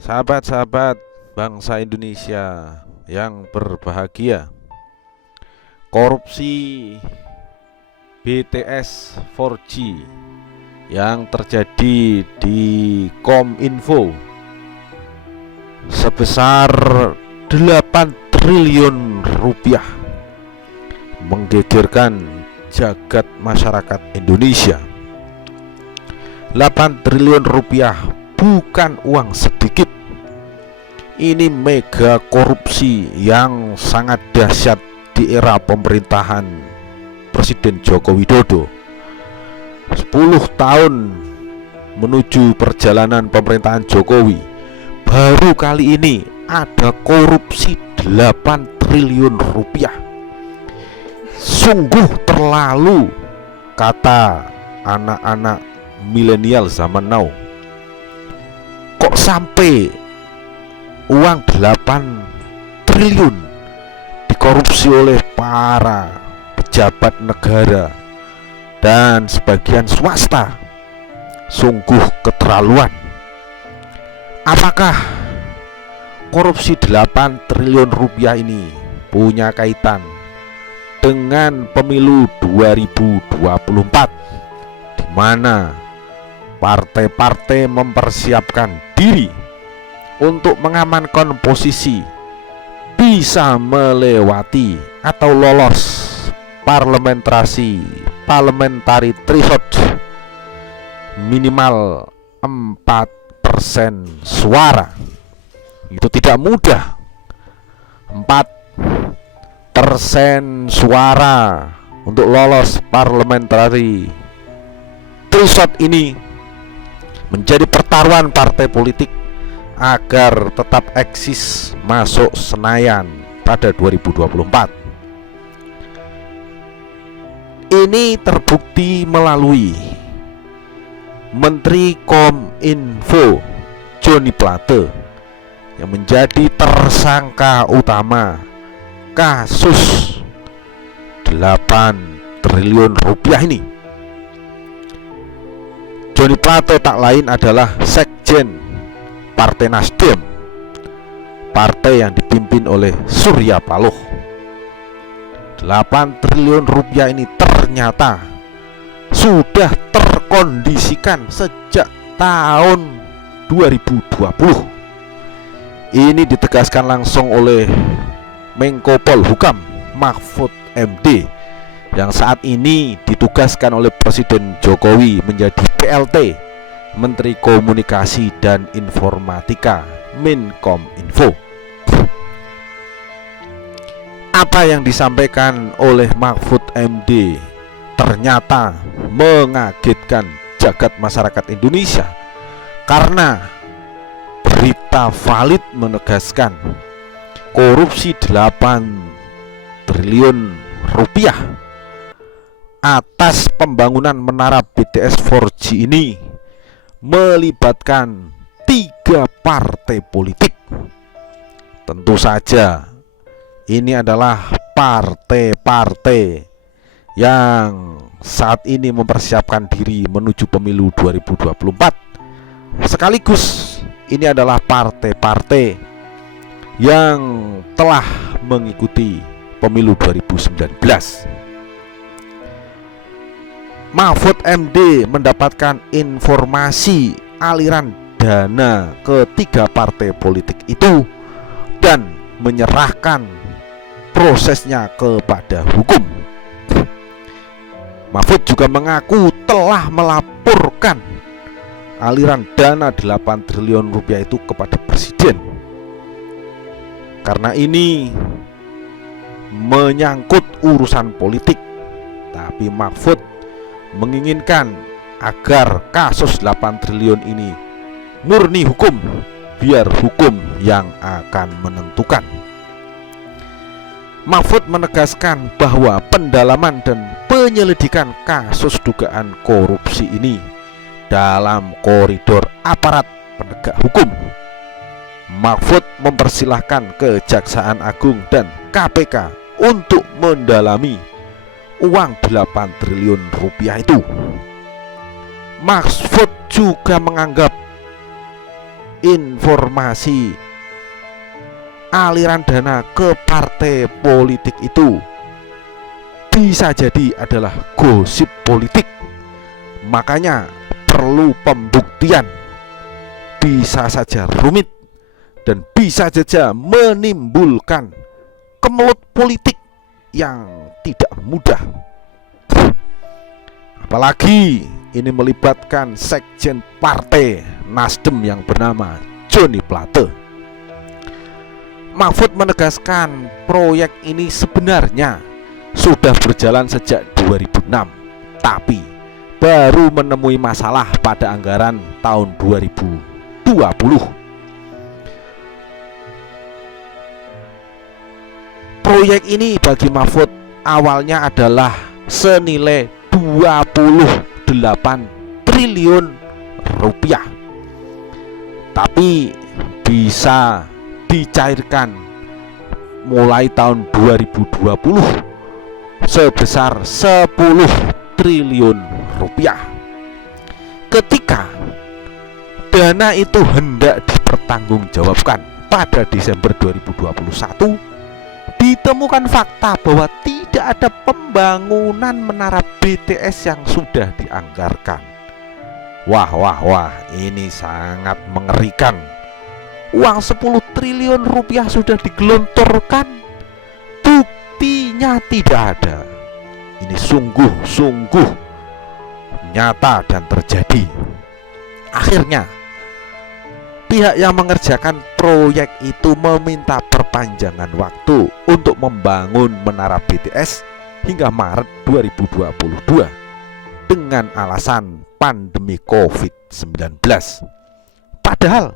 Sahabat-sahabat bangsa Indonesia yang berbahagia, korupsi BTS 4G yang terjadi di Kominfo sebesar 8 triliun rupiah menggegerkan jagat masyarakat Indonesia. 8 triliun rupiah bukan uang sedikit. Ini mega korupsi yang sangat dahsyat di era pemerintahan Presiden Joko Widodo. 10 tahun menuju perjalanan pemerintahan Jokowi, baru kali ini ada korupsi 8 triliun rupiah. Sungguh terlalu, kata anak-anak milenial zaman now. Kok sampai uang 8 triliun dikorupsi oleh para pejabat negara dan sebagian swasta? Sungguh keterlaluan. Apakah korupsi 8 triliun rupiah ini punya kaitan dengan pemilu 2024, di mana partai-partai mempersiapkan diri untuk mengamankan posisi bisa melewati atau lolos parliamentary threshold minimal 4% suara? Itu tidak mudah. 4% suara untuk lolos parliamentary threshold ini menjadi pertaruhan partai politik agar tetap eksis masuk Senayan pada 2024. Ini terbukti melalui Menteri Kominfo Johnny Plate yang menjadi tersangka utama kasus 8 triliun rupiah ini. Johnny Plate tak lain adalah Sekjen Partai Nasdem, partai yang dipimpin oleh Surya Paloh. 8 triliun rupiah ini ternyata sudah terkondisikan sejak tahun 2020. Ini ditegaskan langsung oleh Menko Polhukam Mahfud MD yang saat ini ditugaskan oleh Presiden Jokowi menjadi PLT, Menteri Komunikasi dan Informatika, Minkominfo. Apa yang disampaikan oleh Mahfud MD ternyata mengagetkan jagat masyarakat Indonesia, karena berita valid menegaskan korupsi 8 triliun rupiah atas pembangunan menara BTS 4G ini melibatkan 3 partai politik. Tentu saja ini adalah partai-partai yang saat ini mempersiapkan diri menuju pemilu 2024. Sekaligus ini adalah partai-partai yang telah mengikuti pemilu 2019. Mahfud MD mendapatkan informasi aliran dana ke 3 partai politik itu dan menyerahkan prosesnya kepada hukum. Mahfud juga mengaku telah melaporkan aliran dana 8 triliun rupiah itu kepada Presiden. Karena ini menyangkut urusan politik, tapi Mahfud menginginkan agar kasus 8 triliun ini murni hukum, biar hukum yang akan menentukan. Mahfud menegaskan bahwa pendalaman dan penyelidikan kasus dugaan korupsi ini dalam koridor aparat penegak hukum. Mahfud mempersilahkan Kejaksaan Agung dan KPK untuk mendalami uang 8 triliun rupiah itu. Mahfud juga menganggap informasi aliran dana ke partai politik itu bisa jadi adalah gosip politik. Makanya perlu pembuktian, bisa saja rumit dan bisa saja menimbulkan kemelut politik yang tidak mudah. Apalagi ini melibatkan sekjen partai Nasdem yang bernama Joni Plate. Mahfud menegaskan proyek ini sebenarnya sudah berjalan sejak 2006, tapi baru menemui masalah pada anggaran tahun 2020. Proyek ini bagi Mahfud awalnya adalah senilai 28 triliun rupiah, tapi bisa dicairkan mulai tahun 2020 sebesar 10 triliun rupiah. Ketika dana itu hendak dipertanggungjawabkan pada Desember 2021, ditemukan fakta bahwa tidak ada pembangunan menara BTS yang sudah dianggarkan. Wah, ini sangat mengerikan. Uang 10 triliun rupiah sudah digelontorkan, buktinya tidak ada. Ini sungguh-sungguh nyata dan terjadi. Akhirnya pihak yang mengerjakan proyek itu meminta perpanjangan waktu untuk membangun menara BTS hingga Maret 2022 dengan alasan pandemi COVID-19. Padahal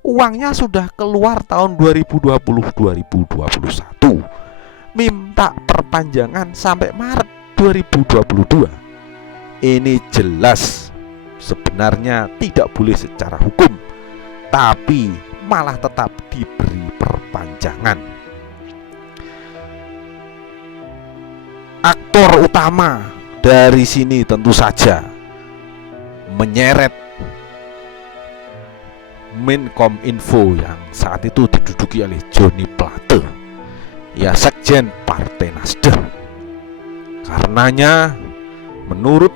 uangnya sudah keluar tahun 2020-2021. Minta perpanjangan sampai Maret 2022. Ini jelas sebenarnya tidak boleh secara hukum, tapi malah tetap diberi perpanjangan. Aktor utama dari sini tentu saja menyeret Menkominfo yang saat itu diduduki oleh Joni Plate, ya sekjen Partai Nasdem. Karenanya menurut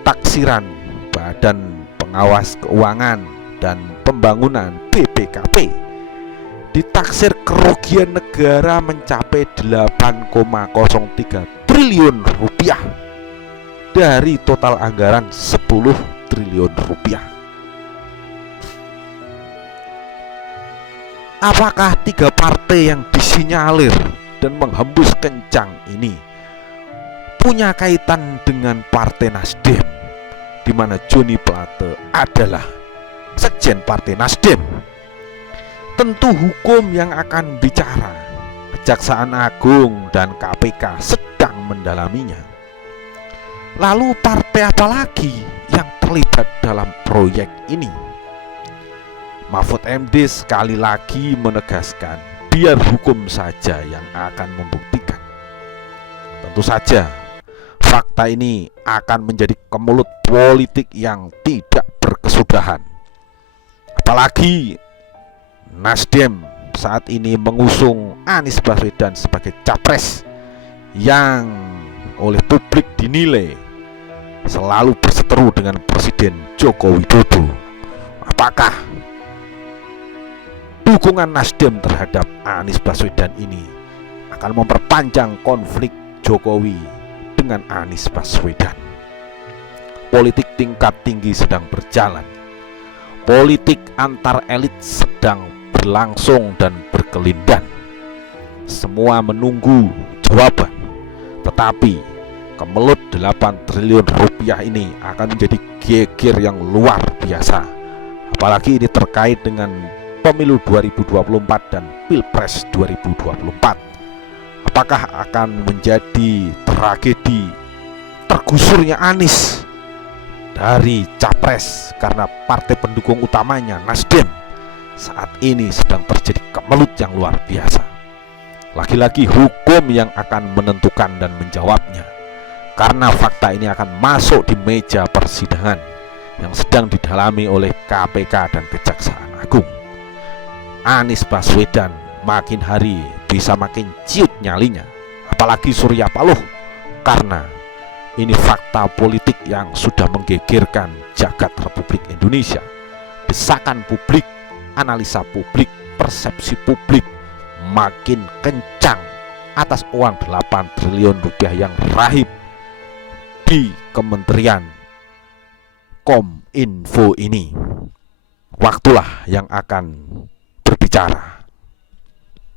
taksiran Badan Pengawas Keuangan dan Pembangunan BPKP, ditaksir kerugian negara mencapai 8,03 triliun rupiah dari total anggaran 10 triliun rupiah. Apakah tiga partai yang disinyalir dan menghembus kencang ini punya kaitan dengan Partai Nasdem, di mana Joni Plate adalah sekjen Partai Nasdem? Tentu hukum yang akan bicara. Kejaksaan Agung dan KPK sedang mendalaminya. Lalu partai apa lagi yang terlibat dalam proyek ini? Mahfud MD sekali lagi menegaskan, biar hukum saja yang akan membuktikan. Tentu saja fakta ini akan menjadi kemelut politik yang tidak berkesudahan. Apalagi Nasdem saat ini mengusung Anies Baswedan sebagai capres yang oleh publik dinilai selalu berseteru dengan Presiden Joko Widodo. Apakah dukungan Nasdem terhadap Anies Baswedan ini akan memperpanjang konflik Jokowi dengan Anies Baswedan? Politik tingkat tinggi sedang berjalan. Politik antar elit sedang berlangsung dan berkelindan. Semua menunggu jawaban. Tetapi kemelut 8 triliun rupiah ini akan menjadi geger yang luar biasa. Apalagi ini terkait dengan Pemilu 2024 dan Pilpres 2024. Apakah akan menjadi tragedi tergusurnya Anies dari capres karena partai pendukung utamanya Nasdem saat ini sedang terjadi kemelut yang luar biasa? Lagi-lagi hukum yang akan menentukan dan menjawabnya, karena fakta ini akan masuk di meja persidangan yang sedang didalami oleh KPK dan Kejaksaan Agung. Anies Baswedan makin hari bisa makin ciut nyalinya, apalagi Surya Paloh, karena ini fakta politik yang sudah menggegerkan jagat Republik Indonesia. Desakan publik, analisa publik, persepsi publik makin kencang atas uang 8 triliun rupiah yang rahib di Kementerian Kominfo ini. Waktulah yang akan berbicara.